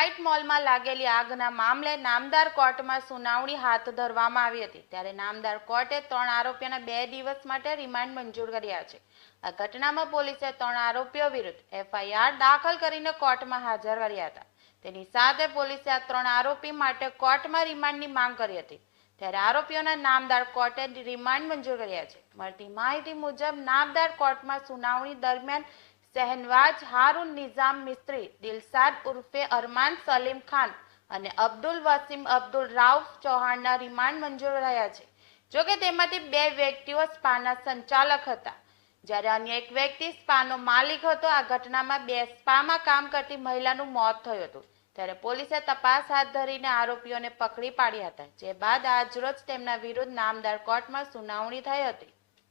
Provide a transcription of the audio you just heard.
લાગેલી આગના મામલે નામદાર કોર્ટમાં સુનાવણી હાથ ધરવામાં આવી હતી. ત્યારે નામદાર કોર્ટે ત્રણ આરોપીઓના બે દિવસ માટે રિમાન્ડ મંજૂર કર્યા છે. આ ઘટનામાં પોલીસે ત્રણ આરોપીઓ વિરુદ્ધ એફઆઈઆર દાખલ કરીને કોર્ટમાં હાજર કર્યા હતા. તેની સાથે પોલીસે આ ત્રણ આરોપી માટે કોર્ટમાં રિમાન્ડની માંગ કરી હતી. ત્યારે આરોપીઓના નામદાર કોર્ટે રિમાન્ડ મંજૂર કર્યા છે. મળતી માહિતી મુજબ, નામદાર કોર્ટમાં સુનાવણી દરમિયાન શહેનવાજ હારુન નિઝામ મિસ્ત્રી, દિલસાદ ઉર્ફે અરમાન સલીમ ખાન અને અબ્દુલ વસીમ અબ્દુલ રાઉફ ચૌહાણના રિમાન્ડ મંજૂર રહ્યા છે. જોકે તેમાંથી બે વ્યક્તિઓ સ્પાના સંચાલક હતા. જ્યારે અન્ય એક વ્યક્તિ સ્પાનો માલિક હતો, આ ઘટનામાં બે સ્પામાં કામ કરતી મહિલાનું મોત થયું હતું. ત્યારે પોલીસે તપાસ હાથ ધરીને આરોપીઓને પકડી પાડ્યા હતા. જે બાદ આજરોજ તેમના વિરુદ્ધ નામદાર કોર્ટમાં સુનાવણી થઈ હતી.